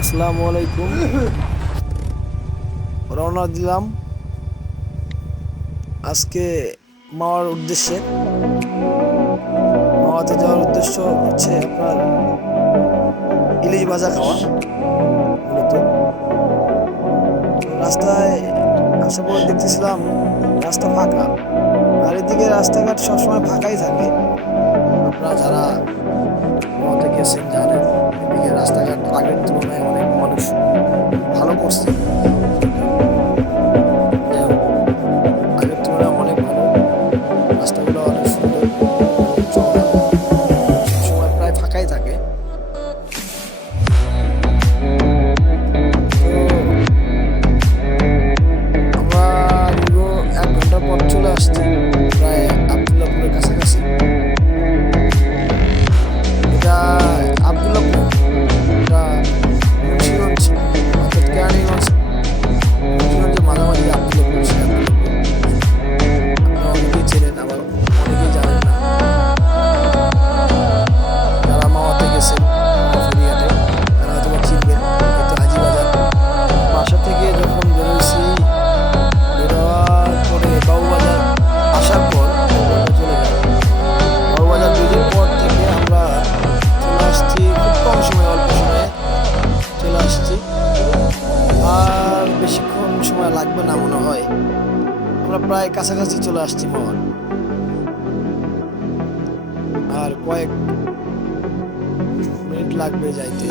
আসসালামু আলাইকুম। রওনা দিলাম আজকে মাওয়ার উদ্দেশ্যে। মাওয়াতে যাওয়ার উদ্দেশ্য হচ্ছে আপনার ইলিশ ভাজা খাওয়া মূলত। তো রাস্তায় আসার পর দেখতেছিলাম রাস্তা ফাঁকা, আর এদিকে রাস্তাঘাট সবসময় ফাঁকাই থাকে। আপনারা যারা মাওয়াতে গেছেন জানেন, এদিকে রাস্তাঘাট আগের তুলনায় অনেক মানুষ ভালো করছে। যাই হোক, আগের তুলনায় অনেক ভালো, রাস্তাগুলো অনেক সুন্দর এবং চওড়া, সবসময় প্রায় ফাঁকাই থাকে। তো আমরা দীর্ঘ 1 ঘন্টার পর চলে আসছি প্রায় আবদুল্লাপুরের কাছাকাছি। এটা আবদুল্লাপুর, এটা মুন্সিগঞ্জ অর্থাৎ কেরানীগঞ্জ, মুন্সিগঞ্জের মাঝামাঝি আবদুল্লাপুর, সেই আবদুল্লাপুর আপনারা অনেকেই চেনেন, আবার অনেকেই জানেন না। যারা মাওয়াতে গেছেন ফেরিঘাটে তারা হয়তো বা চিনবেন। এই তো হাজিবাজার। বাসা থেকে যখন বেরোইছি, বেরোয়ার পরে বাবুবাজার আসার পর আমরা চলে যাই। বাবুবাজার ব্রিজের পর থেকে আমরা চলে আসছি খুব কম সময়, অল্প সময়ে চলে আসছি। আর বেশিক্ষণ সময় লাগবে না মনে হয়, আমরা প্রায় কাছাকাছি চলে আসছি মাওয়ার। আর কয়েক মিনিট লাগবে যাইতে।